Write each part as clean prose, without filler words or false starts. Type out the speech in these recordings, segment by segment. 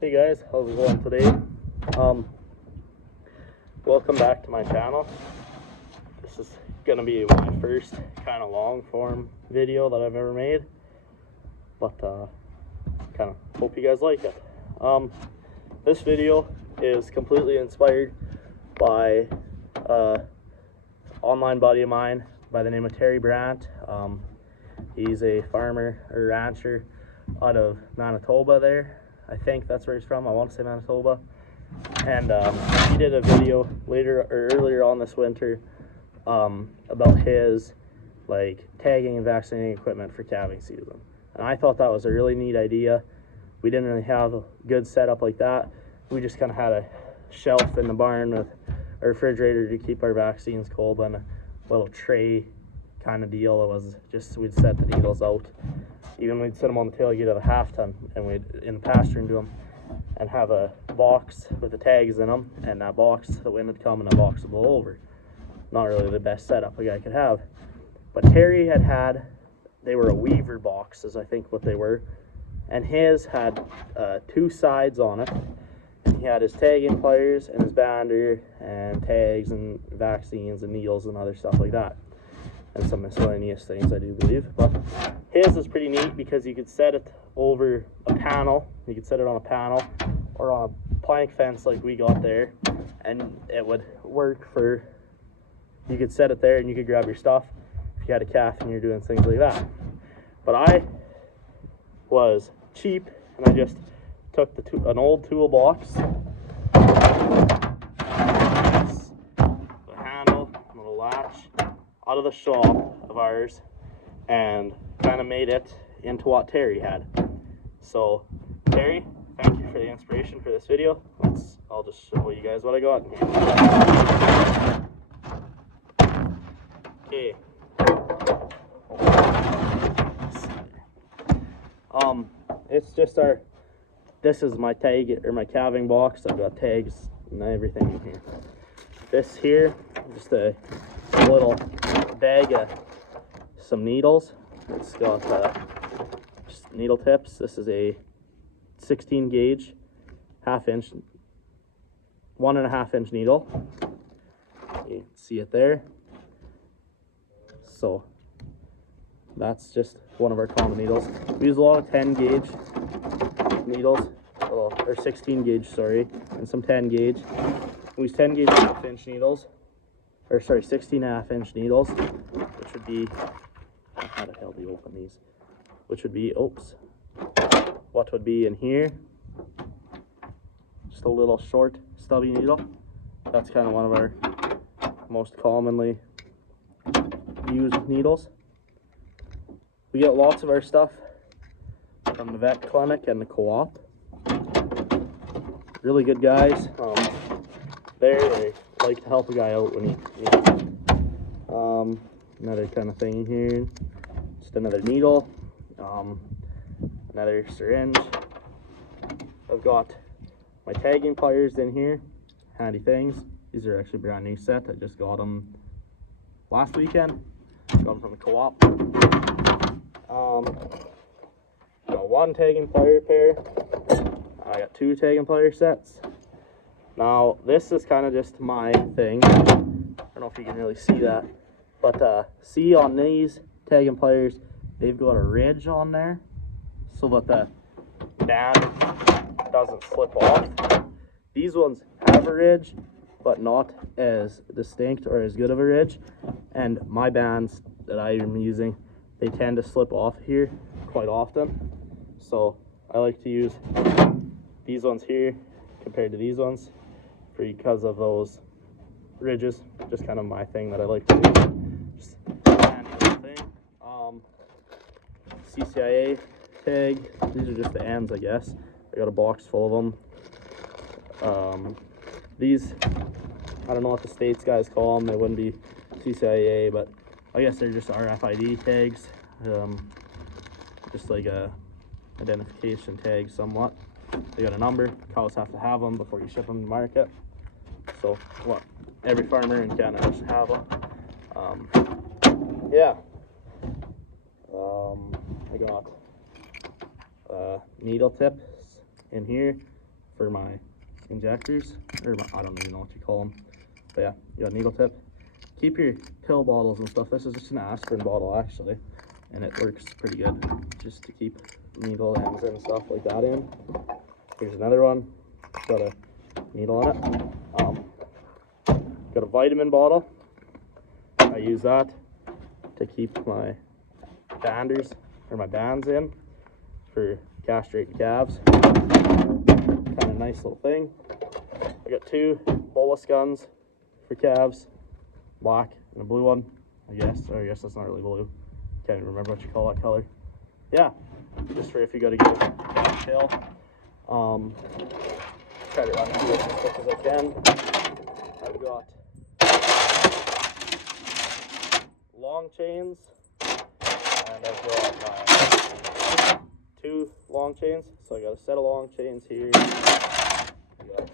Hey guys, how's it going today? Welcome back to my channel. This is gonna be my first kind of long form video that I've ever made, but kind of hope you guys like it. This video is completely inspired by online buddy of mine by the name of Terry Brandt. He's a farmer or rancher out of Manitoba there. I think that's where he's from. I want to say Manitoba. And he did a video earlier on this winter about his tagging and vaccinating equipment for calving season. And I thought that was a really neat idea. We didn't really have a good setup like that. We just kind of had a shelf in the barn with a refrigerator to keep our vaccines cold and a little tray kind of deal. It was just, we'd set the needles out. Even we'd set them on the tailgate of a half ton and we'd in the pasture into them and have a box with the tags in them, and that box, the wind would come and the box would blow over. Not really the best setup a guy could have. But Terry had they were a weaver boxes, I think what they were, and his had two sides on it. And he had his tagging pliers and his bander and tags and vaccines and needles and other stuff like that, and some miscellaneous things, I do believe. But his is pretty neat because you could set it over a panel. You could set it on a panel or on a plank fence like we got there, and it would work for, you could set it there and you could grab your stuff if you had a calf and you're doing things like that. But I was cheap and I just took an old toolbox, the handle and the latch out of the shop of ours and kind of made it into what Terry had. So Terry, thank you for the inspiration for this video. I'll just show you guys what I got here. Okay. It's just this is my tag or my calving box. I've got tags and everything in here. This here, just a little bag of some needles. It's got just needle tips. This is a 16 gauge, 1.5 inch needle. You can see it there. So that's just one of our common needles. We use a lot of 10 gauge needles, or 16 gauge, sorry, and some 10 gauge. We use 10 gauge 1/2 inch needles, or sorry, 16.5 inch needles, which would be, how the hell do you open these? Which would be, what would be in here? Just a little short, stubby needle. That's kind of one of our most commonly used needles. We get lots of our stuff from the vet clinic and the co-op. Really good guys. They like to help a guy out when he needs it. Another kind of thing here. Just another needle. Another syringe. I've got my tagging pliers in here. Handy things. These are actually brand new set. I just got them last weekend. Got them from the co-op. Got one tagging plier pair. I got two tagging plier sets. Now this is kind of just my thing. I don't know if you can really see that, but see on these tagging pliers, they've got a ridge on there so that the band doesn't slip off. These ones have a ridge, but not as distinct or as good of a ridge. And my bands that I am using, they tend to slip off here quite often. So I like to use these ones here compared to these ones because of those ridges. Just kind of my thing that I like to do. Just a handy little thing. CCIA tag. These are just the ends, I guess. I got a box full of them. These, I don't know what the States guys call them. They wouldn't be CCIA, but I guess they're just RFID tags. Just like a identification tag somewhat. They got a number. Cows have to have them before you ship them to market. So every farmer in Canada should have them. Yeah. I got needle tips in here. for my injectors, or I don't even know what you call them. But yeah, you got a needle tip. Keep your pill bottles and stuff. This is just an aspirin bottle actually, and it works pretty good just to keep needle ends and stuff like that in. Here's another one, got a needle in it. Got a vitamin bottle. I use that to keep my banders or my bands in for castrated calves. Kind of nice little thing. I got 2 bolus guns for calves, black and a blue one, I guess. Or I guess that's not really blue. Can't even remember what you call that color. Yeah, just for if you got to get a calf tail. Try to run through it as quick as I can. I've got long chains, and I've got 2 long chains. So I got a set of long chains here. I got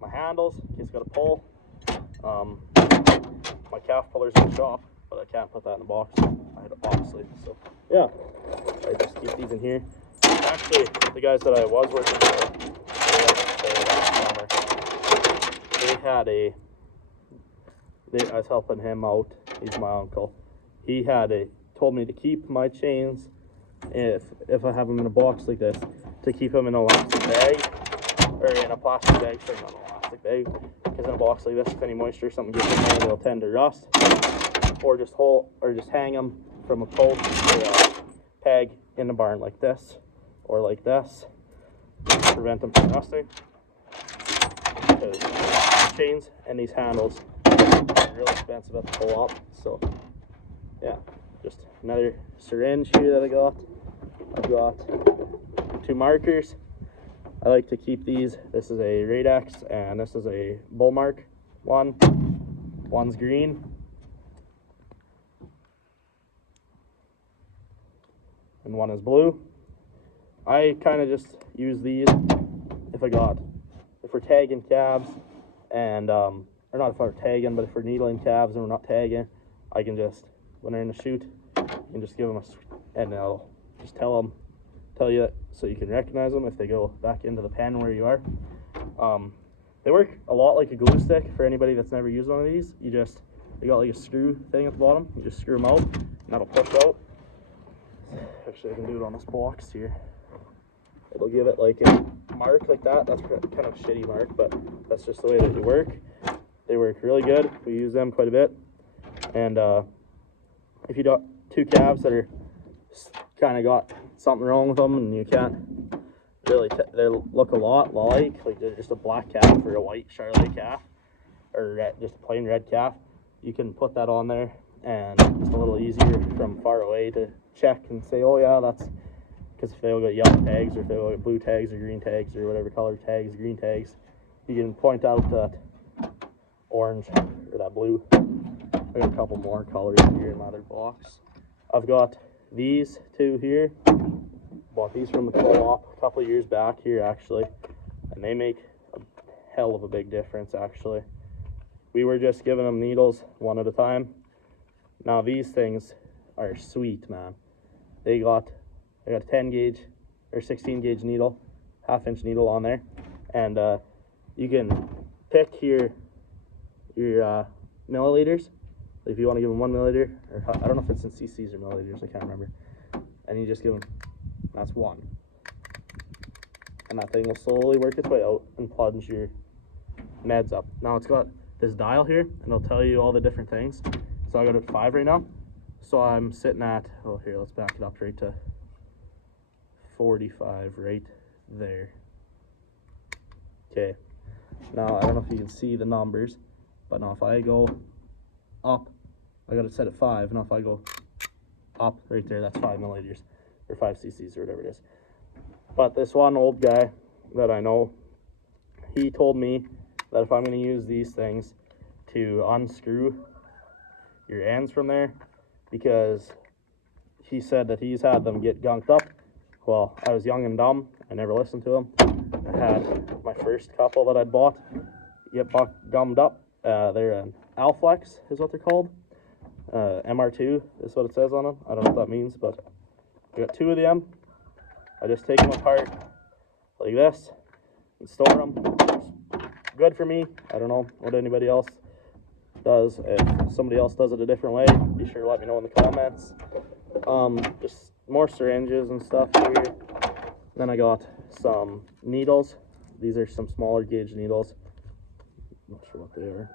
my handles in case I got to pull. My calf puller's in the shop, but I can't put that in the box, obviously. So yeah, I just keep these in here. Actually, the guys that I was working with, I was helping him out. He's my uncle. He told me to keep my chains if I have them in a box like this, to keep them in a elastic bag, or in a plastic bag, sorry, not an elastic bag, because in a box like this, if any moisture or something gets in there, they'll tend to rust. Or just hang them from a post or a peg in the barn like this, or like this, to prevent them from rusting. Because the chains and these handles are really expensive to pull up. So yeah, just another syringe here that I got. I've got 2 markers. I like to keep these. This is a Radex and this is a Bullmark one. One's green and one is blue. I kind of just use these if we're tagging calves, and or not if we're tagging, but if we're needling calves and we're not tagging, I can just, when they're in the chute, you can just give them and I'll just tell you so you can recognize them if they go back into the pen where you are. They work a lot like a glue stick for anybody that's never used one of these. They got like a screw thing at the bottom. You just screw them out and that'll push out. Actually, I can do it on this box here. It'll give it like a mark like that. That's kind of a shitty mark, but that's just the way that they work. They work really good. We use them quite a bit. And if you got 2 calves that are kind of got something wrong with them and you can't really, they look a lot like they're just a black calf or a white Charolais calf, or just a plain red calf, you can put that on there, and it's a little easier from far away to check and say, oh yeah, that's because if they'll get yellow tags, or if they'll get blue tags or green tags or whatever color tags, green tags, you can point out that orange or that blue. I got a couple more colors here in my other box. I've got these 2 here. Bought these from the co-op a couple of years back here actually, and they make a hell of a big difference actually. We were just giving them needles one at a time. Now these things are sweet, man. They got a 10 gauge or 16 gauge needle, 1/2 inch needle on there, and you can pick your milliliters. If you want to give them 1 milliliter, or I don't know if it's in cc's or milliliters, I can't remember. And you just give them, that's 1. And that thing will slowly work its way out and plunge your meds up. Now it's got this dial here, and it'll tell you all the different things. So I got it at 5 right now. So I'm sitting at, oh here, let's back it up right to 45 right there. Okay. Now I don't know if you can see the numbers, but now if I go up, I got it set at 5. Now if I go up right there, that's 5 milliliters or 5 cc's or whatever it is. But this one old guy that I know, he told me that if I'm going to use these things to unscrew your ends from there, because he said that he's had them get gunked up. Well, I was young and dumb. I never listened to him. I had my first couple that I'd bought get gummed up. They're an Alflex is what they're called. MR2 is what it says on them. I don't know what that means, but I got 2 of them. I just take them apart. like this and store them. Good for me. I don't know what anybody else does. If somebody else does it a different way, be sure to let me know in the comments. Just more syringes and stuff here. Then I got some needles. These are some smaller gauge needles. Not sure what they are.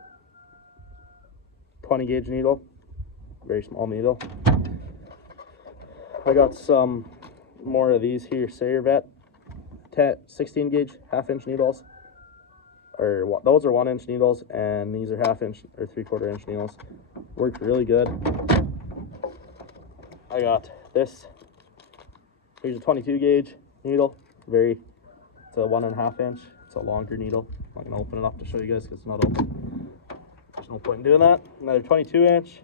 20 gauge needle, very small needle. I got some more of these here, Vet 16 gauge half-inch needles. Or those are 1-inch needles, and these are half-inch or 3/4 inch needles. Worked really good. I got this. Here's a 22 gauge needle. It's a 1.5 inch. It's a longer needle. I'm not gonna open it up to show you guys because it's not open. There's no point in doing that. Another 22 inch.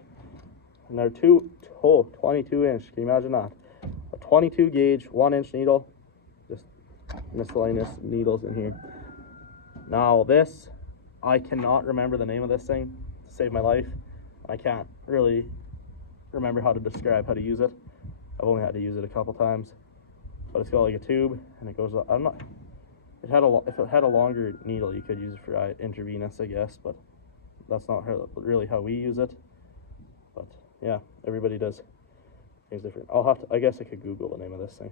Another 22 inch. Can you imagine that? A 22 gauge 1-inch needle. Just miscellaneous needles in here. Now this, I cannot remember the name of this thing to save my life. I can't really remember how to describe how to use it. I've only had to use it a couple times, but it's got like a tube and it goes. If it had a longer needle, you could use it for intravenous, I guess, but that's not really how we use it. But yeah, everybody does things different. I guess I could Google the name of this thing.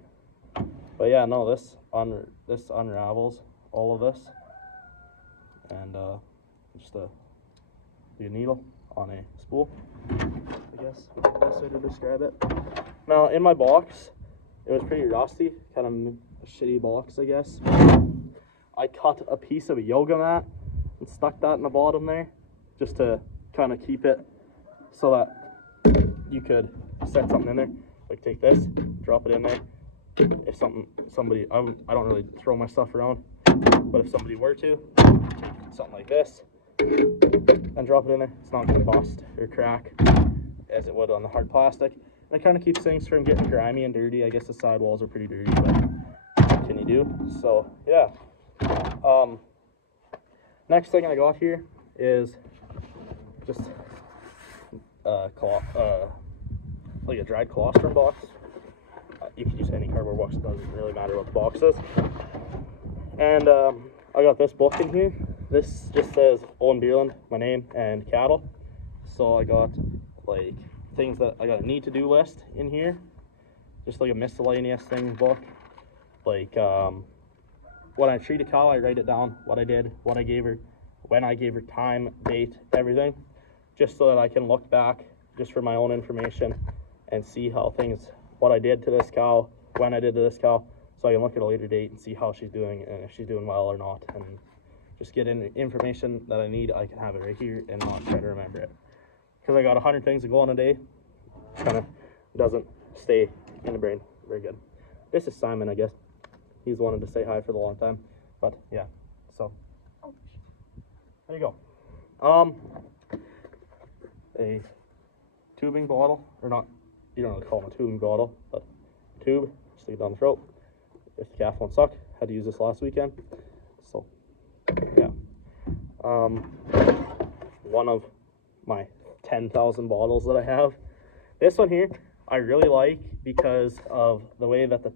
But yeah, no, this unravels all of this, and just a needle on a spool, I guess would be the best way to describe it. Now in my box, it was pretty rusty, kind of a shitty box, I guess. I cut a piece of a yoga mat and stuck that in the bottom there, just to kind of keep it so that you could set something in there. Like take this, drop it in there. If somebody, I don't really throw my stuff around, but if somebody were to, take something like this and drop it in there, it's not going to bust or crack as it would on the hard plastic. And it kind of keeps things from getting grimy and dirty. I guess the side walls are pretty dirty, but what can you do? So yeah. Next thing I got here is just like a dried colostrum box. You can use any cardboard box, it doesn't really matter what the box is. And I got this book in here. This just says Owen Beerland, my name, and cattle. So I got like things that I got a need to do list in here, just like a miscellaneous things book. Like when I treat a cow, I write it down, what I did, what I gave her, when I gave her, time, date, everything, just so that I can look back just for my own information and see how what I did to this cow, when I did to this cow, so I can look at a later date and see how she's doing and if she's doing well or not, and just get in information that I need. I can have it right here and not try to remember it, because I got 100 things to go on a day. Kind of doesn't stay in the brain very good. This is Simon, I guess. He's wanted to say hi for the long time, but yeah. So there you go. A tubing bottle, or not, you don't really call them a tubing bottle, but tube, stick it down the throat. If the calf won't suck, had to use this last weekend. So yeah. One of my 10,000 bottles that I have. This one here I really like because of the way that the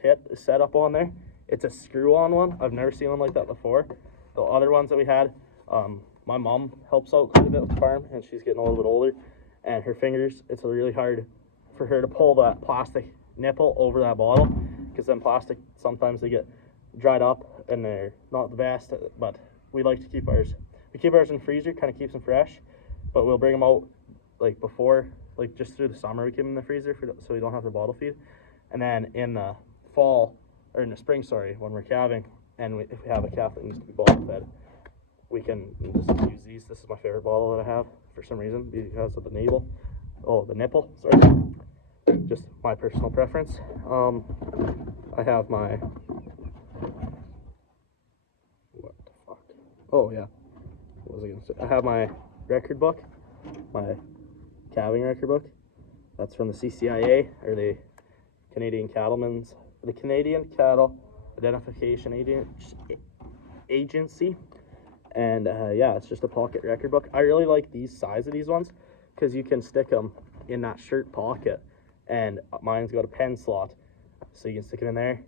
tip is set up on there. It's a screw-on one. I've never seen one like that before. The other ones that we had, my mom helps out quite a bit with the farm, and she's getting a little bit older, and her fingers, it's really hard for her to pull that plastic nipple over that bottle, because then plastic, sometimes they get dried up and they're not the best. But we like to keep ours, in the freezer, kind of keeps them fresh, but we'll bring them out like before, like just through the summer we keep them in the freezer so we don't have to bottle feed. And then in the fall, or in the spring, sorry, when we're calving, and if we have a calf that needs to be bottle fed, we can just use these. This is my favorite bottle that I have for some reason, because of the nipple. Sorry. Just my personal preference. I have my, what the fuck? Oh yeah, what was I gonna say? I have my record book, my calving record book. That's from the CCIA, or the Canadian Cattle Identification Agency. And yeah, it's just a pocket record book. I really like these size of these ones because you can stick them in that shirt pocket, and mine's got a pen slot, so you can stick it in there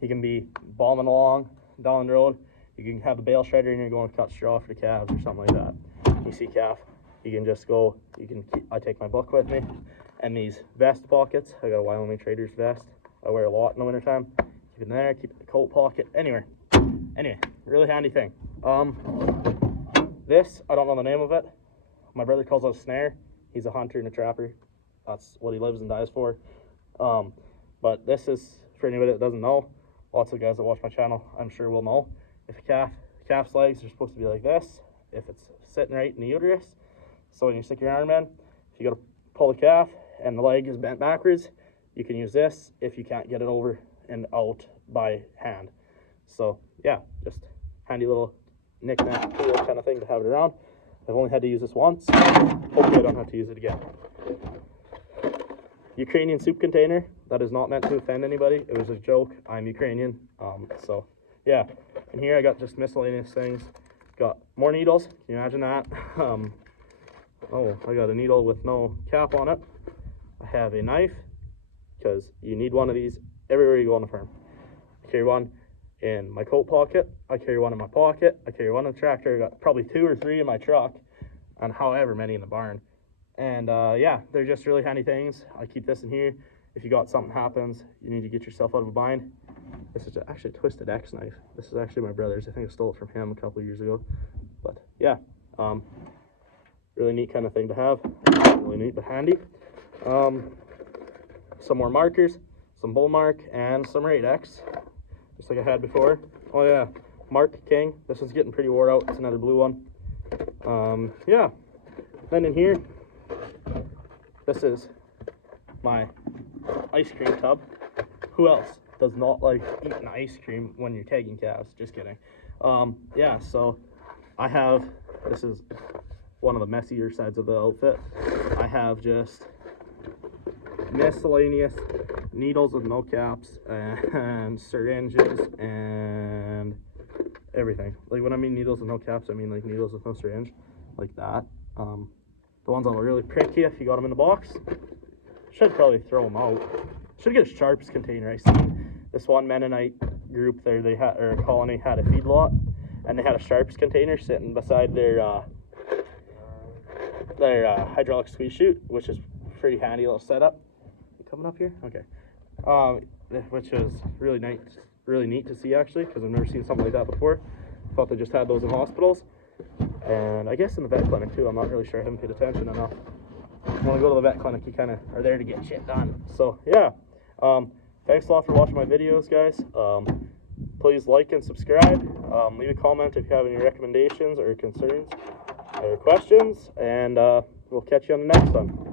You can be bombing along down the road. You can have a bale shredder and you're going to cut straw for the calves or something like that. You see calf, you can just go, I take my book with me and these vest pockets. I got a Wyoming Traders vest. I wear a lot in the wintertime. Keep it in there, keep it in the coat pocket, anywhere. Anyway, really handy thing. This, I don't know the name of it. My brother calls it a snare. He's a hunter and a trapper. That's what he lives and dies for. But this is, for anybody that doesn't know, lots of guys that watch my channel, I'm sure will know. If a calf's legs are supposed to be like this, if it's sitting right in the uterus, so when you stick your arm in, if you got to pull the calf and the leg is bent backwards, you can use this if you can't get it over and out by hand. So yeah, just handy little knick-knack tool kind of thing to have it around. I've only had to use this once. Hopefully I don't have to use it again. Ukrainian soup container. That is not meant to offend anybody. It was a joke. I'm Ukrainian. So yeah. And here I got just miscellaneous things. Got more needles. Can you imagine that? Oh, I got a needle with no cap on it. I have a knife, because you need one of these everywhere you go on the farm. I carry one in my coat pocket. I carry one in my pocket. I carry one in the tractor. I got probably 2 or 3 in my truck, and however many in the barn. And yeah, they're just really handy things. I keep this in here. If you got something happens, you need to get yourself out of a bind. This is actually a Twisted X knife. This is actually my brother's. I think I stole it from him a couple of years ago. But yeah, really neat kind of thing to have. Really neat but handy. Some more markers, some bull mark, and some Radex, just like I had before. Oh yeah, Mark King. This one's getting pretty wore out. It's another blue one. Yeah. Then in here, this is my ice cream tub. Who else does not like eating ice cream when you're tagging calves? Just kidding. Yeah, so I have, this is one of the messier sides of the outfit. I have just miscellaneous needles with no caps and syringes and everything. Like when I mean needles with no caps, I mean like needles with no syringe, like that. The ones that will really prick you if you got them in the box. Should probably throw them out. Should get a sharps container. I seen this one Mennonite group there, they had, or colony, had a feedlot, and they had a sharps container sitting beside their hydraulic squeeze chute, which is pretty handy little setup. You coming up here? Okay. Which is really neat to see actually, because I've never seen something like that before. Thought they just had those in hospitals, and I guess in the vet clinic too. I'm not really sure. I haven't paid attention enough. When I go to the vet clinic, you kind of are there to get shit done. So yeah, thanks a lot for watching my videos, guys. Please like and subscribe. Leave a comment if you have any recommendations or concerns or questions, and we'll catch you on the next one.